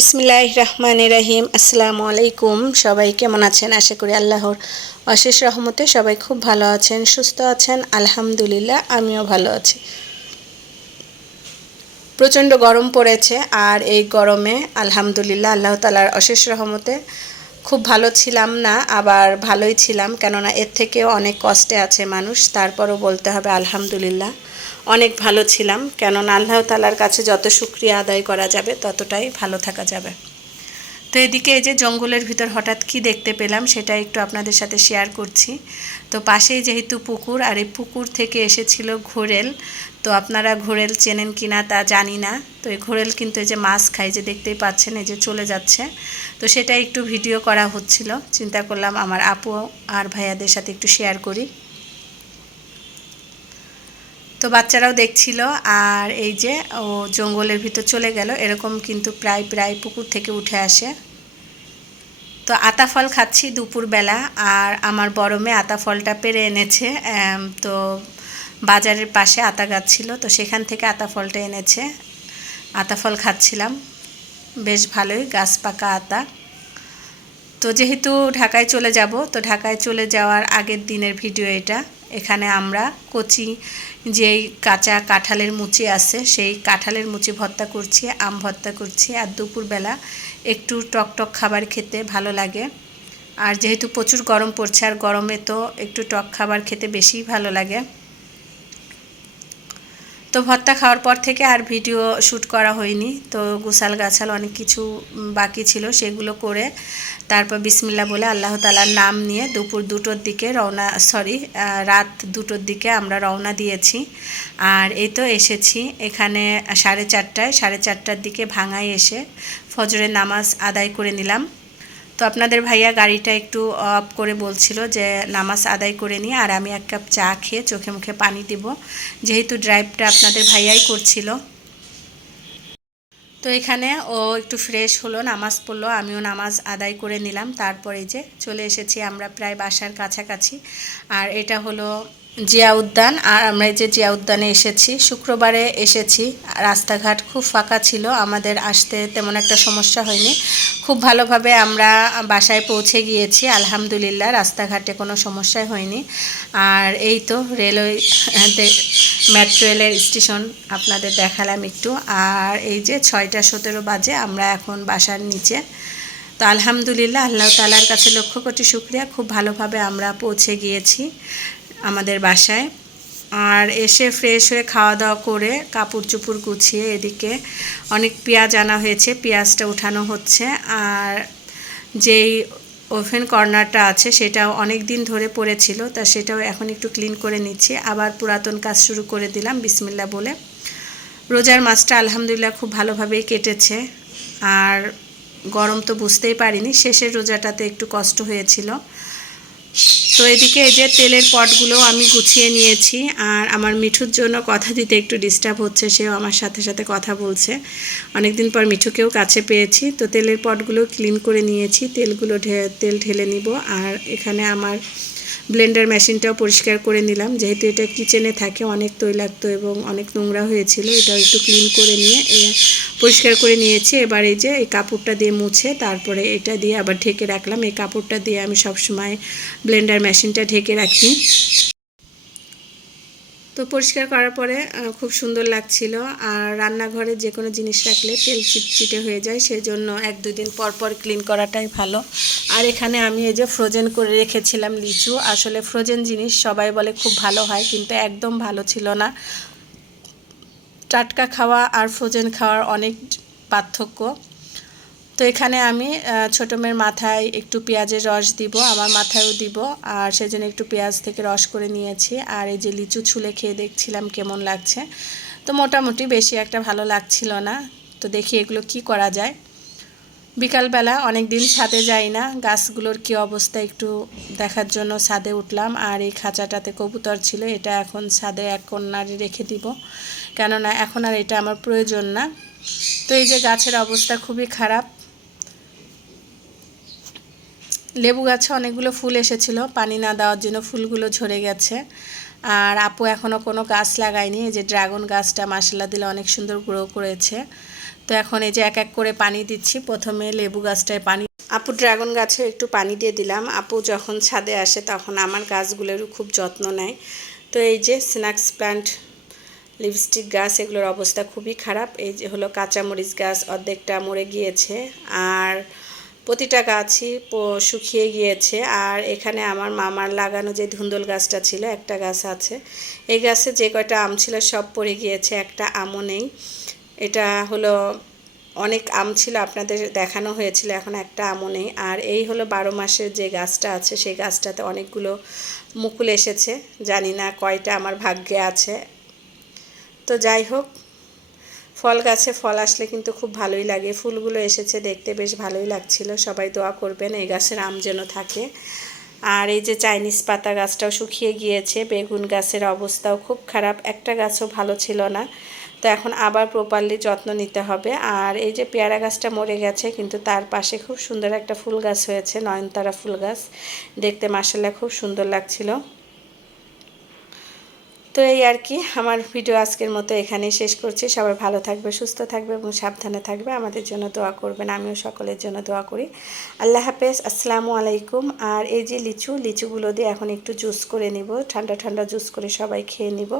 বিসমিল্লাহ রহমান রাহিম। আসসালামু আলাইকুম। সবাই কেমন আছেন? আশা করি আল্লাহর অশেষ রহমতে সবাই খুব ভালো আছেন, সুস্থ আছেন। আলহামদুলিল্লাহ, আমিও ভালো আছি। প্রচণ্ড গরম পড়েছে আর এই গরমে আলহামদুলিল্লাহ, আল্লাহ তালার অশেষ রহমতে খুব ভালো ছিলাম না, আবার ভালোই ছিলাম কেননা এর থেকেও অনেক কষ্টে আছে মানুষ, তারপরও বলতে হবে আলহামদুলিল্লাহ, অনেক ভালো ছিলাম। কেননা আল্লাহ তালার কাছে যত শুক্রিয়া আদায় করা যাবে ততটাই ভালো থাকা যাবে। তো এদিকে এই যে জঙ্গলের ভিতর হঠাৎ কি দেখতে পেলাম, সেটা একটু আপনাদের সাথে শেয়ার করছি। তো পাশেই যেহেতু পুকুর, আর এই পুকুর থেকে এসেছিল ঘোরেল, তো আপনারা ঘোরেল চেনেন কি না তা জানি না। তো এই ঘোরেল কিন্তু এই যে মাছ খায়, যে দেখতেই পাচ্ছেন এই যে চলে যাচ্ছে। তো সেটা একটু ভিডিও করা হচ্ছিল। চিন্তা করলাম আমার আপু আর ভাইয়াদের সাথে একটু শেয়ার করি। তো বাচ্চারাও দেখছিল আর এই যে ও জঙ্গলের ভিতর চলে গেল, এরকম কিন্তু প্রায় প্রায় পুকুর থেকে উঠে আসে। তো আতা ফল খাচ্ছি দুপুরবেলা আর আমার বড় মেয়ে আতা ফলটা পেরে এনেছে তো বাজারের পাশে আতা গাছ ছিল, তো সেখান থেকে আতা ফলটা এনেছে। আতা ফল খাচ্ছিলাম, বেশ ভালোই, গাছ পাকা আতা। তো যেহেতু ঢাকায় চলে যাব, তো ঢাকায় চলে যাওয়ার আগের দিনের ভিডিও এটা। এখানে আমরা কচি যেই কাঁচা কাঁঠালের মুচি আছে, সেই কাঁঠালের মুচি ভর্তা করছি, আম ভর্তা করছি আর দুপুরবেলা একটু টকটক টক খাবার খেতে ভালো লাগে। আর যেহেতু প্রচুর গরম পড়ছে, আর গরমে তো একটু টক খাবার খেতে বেশি ভালো লাগে। তো ভর্তা খাওয়ার পর থেকে আর ভিডিও শ্যুট করা হয়নি। তো গুসাল গাছাল অনেক কিছু বাকি ছিল সেগুলো করে তারপর বিসমিল্লা বলে আল্লাহ তালার নাম নিয়ে দুপুর দুটোর দিকে রওনা, সরি রাত দুটোর দিকে আমরা রওনা দিয়েছি। আর এই তো এসেছি এখানে সাড়ে চারটায়, সাড়ে চারটার দিকে ভাঙায় এসে ফজরের নামাজ আদায় করে নিলাম। তো আপনাদের ভাইয়া গাড়িটা একটু অফ করে বলছিল যে নামাজ আদায় করে নিয়ে আর আমি এক কাপ চা খেয়ে চোখে মুখে পানি দিব। যেহেতু ড্রাইভটা আপনাদের ভাইয়াই করছিল। তো এখানে ও একটু ফ্রেশ হলো, নামাজ পড়ল, আমিও নামাজ আদায় করে নিলাম। তারপরে যে চলে এসেছি আমরা প্রায় বাসার কাছাকাছি। আর এটা হলো জিয়া উদ্যান, আর আমরা এই যে জিয়া উদ্যানে এসেছি, শুক্রবারে এসেছি। রাস্তাঘাট খুব ফাঁকা ছিল, আমাদের আসতে তেমন একটা সমস্যা হয়নি। খুব ভালোভাবে আমরা বাসায় পৌঁছে গিয়েছি, আলহামদুলিল্লাহ, রাস্তাঘাটে কোনো সমস্যাই হয়নি। আর এই তো রেলওয়ে মেট্রো রেলের স্টেশন আপনাদের দেখালাম একটু। আর এই যে ছয়টা সতেরো বাজে আমরা এখন বাসার নিচে। তো আলহামদুলিল্লাহ, আল্লাহ তালার কাছে লক্ষ কোটি শুক্রিয়া। খুব ভালোভাবে আমরা পৌঁছে গিয়েছি। আমাদের বাসায়। আর এসে ফ্রেশ হয়ে খাওয়া দাওয়া করে কাপড় চুপড় গুছিয়ে এদিকে অনেক পেঁয়াজ আনা হয়েছে, পেঁয়াজটা উঠানো হচ্ছে। আর যেই ওভেন কর্নারটা আছে সেটাও অনেক দিন ধরে পড়েছিল, তা সেটাও এখন একটু ক্লিন করে নিচ্ছি। আবার পুরাতন কাজ শুরু করে দিলাম বিসমিল্লা বলে। রোজার মাছটা আলহামদুলিল্লাহ খুব ভালোভাবেই কেটেছে। আর গরম তো বুঝতেই পারিনি, শেষের রোজাটাতে একটু কষ্ট হয়েছিল। তো এদিকে এই যে তেলের পটগুলো আমি গুছিয়ে নিয়েছি, আর আমার মিঠুর জন্য কথা দিতে একটু ডিস্টার্ব হচ্ছে, সেও আমার সাথে সাথে কথা বলছে। অনেকদিন পর মিঠুকেও কাছে পেয়েছি, তো তেলের পটগুলো ক্লিন করে নিয়েছি, তেলগুলো তেল ঢেলে নিব, আর এখানে আমার ব্লেন্ডার মেশিনটাও পরিষ্কার করে নিলাম। যেহেতু এটা কিচেনে থাকে, অনেক তৈলাক্ত এবং অনেক নোংরা হয়েছিল এটা একটু ক্লিন করে নিয়ে পরিষ্কার করে নিয়েছি। এবার এই যে, এই কাপড়টা দিয়ে মুছে, তারপরে এটা দিয়ে আবার ঢেকে রাখলাম। এই কাপড়টা দিয়ে আমি সবসময় ব্লেন্ডার মেশিনটা ঢেকে রাখি। তো পরিষ্কার করার পরে খুব সুন্দর লাগছিল। আর রান্নাঘরে যে কোনো জিনিস রাখলে তেল চিটচিটে হয়ে যায় সেই জন্য এক দুদিন পর পর ক্লিন করাটাই ভালো। আর এখানে আমি এই যে ফ্রোজেন করে রেখেছিলাম লিচু, আসলে ফ্রোজেন জিনিস সবাই বলে খুব ভালো হয়, কিন্তু একদম ভালো ছিল না। টাটকা খাওয়া আর ফ্রোজেন খাওয়ার অনেক পার্থক্য। তো এখানে আমি ছোটো মেয়ের মাথায় একটু পেঁয়াজের রস দিব, আমার মাথায়ও দিব, আর সেজন্য একটু পেঁয়াজ থেকে রস করে নিয়েছি। আর এই যে লিচু ছুলে খেয়ে দেখছিলাম কেমন লাগছে। তো মোটামুটি বেশি একটা ভালো লাগছিল না। তো দেখি এগুলো কি করা যায়। বিকালবেলা অনেক দিন ছাদে যাই না, গাছগুলোর কি অবস্থা একটু দেখার জন্য ছাদে উঠলাম। আর এই খাঁচাটাতে কবুতর ছিল, এটা এখন ছাদে এক কন্যারে রেখে দিব। কেননা এখন আর এটা আমার প্রয়োজন না। তো এই যে গাছের অবস্থা খুবই খারাপ। লেবু গাছে অনেকগুলো ফুল এসেছিল। পানি না দেওয়ার জন্য ফুলগুলো ঝরে গেছে। আর আপু এখনও কোনো গাছ লাগায়নি। এই যে ড্রাগন গাছটা মাসাল্লা দিলে অনেক সুন্দর গ্রো করেছে। তো এখন এই যে এক এক করে পানি দিচ্ছি। প্রথমে লেবু গাছটায় পানি আপু ড্রাগন গাছে একটু পানি দিয়ে দিলাম। আপু যখন ছাদে আসে তখন আমার গাছগুলোরও খুব যত্ন নেয়। তো এই যে স্ন্যাক্স প্ল্যান্ট লিপস্টিক গাছ, এগুলোর অবস্থা খুবই খারাপ। এই যে হলো কাঁচামরিচ গাছ, অর্ধেকটা মরে গিয়েছে। আর প্রতিটা গাছই শুকিয়ে গিয়েছে। আর এখানে আমার মামার লাগানো যে ধুন্দল গাছটা ছিল, একটা গাছ আছে। এই গাছে যে কয়টা আম ছিল সব পড়ে গিয়েছে, একটা আমও নেই। এটা হলো অনেক আম ছিল, আপনাদের দেখানো হয়েছিল, এখন একটা আমও নেই। আর এই হলো বারো মাসের যে গাছটা আছে, সেই গাছটাতে অনেকগুলো মুকুল এসেছে। জানি না কয়টা আমার ভাগ্যে আছে। তো যাই হোক ফল গাছে ফল আসলে কিন্তু খুব ভালোই লাগে। ফুলগুলো এসেছে দেখতে বেশ ভালোই লাগছিল। সবাই দোয়া করবেন এই গাছের আম যেন থাকে। আর এই যে চাইনিজ পাতা গাছটাও শুকিয়ে গিয়েছে। বেগুন গাছের অবস্থাও খুব খারাপ। একটা গাছও ভালো ছিল না। তো এখন আবার প্রপারলি যত্ন নিতে হবে। আর এই যে পেয়ারা গাছটা মরে গেছে, কিন্তু তার পাশে খুব সুন্দর একটা ফুল গাছ হয়েছে, নয়নতারা ফুল গাছ। দেখতে মাসাল্লাহ খুব সুন্দর লাগছিল। তো এই আর কি, আমার ভিডিও আজকের মতো এখানেই শেষ করছি। সবাই ভালো থাকবে, সুস্থ থাকবে এবং সাবধানে থাকবে। আমাদের জন্য দোয়া করবেন, আমিও সকলের জন্য দোয়া করি। আল্লাহ হাফেজ, আসসালামু আলাইকুম। আর এই যে লিচু, লিচুগুলো দিয়ে এখন একটু জুস করে নিব। ঠান্ডা ঠান্ডা জুস করে সবাই খেয়ে নিব।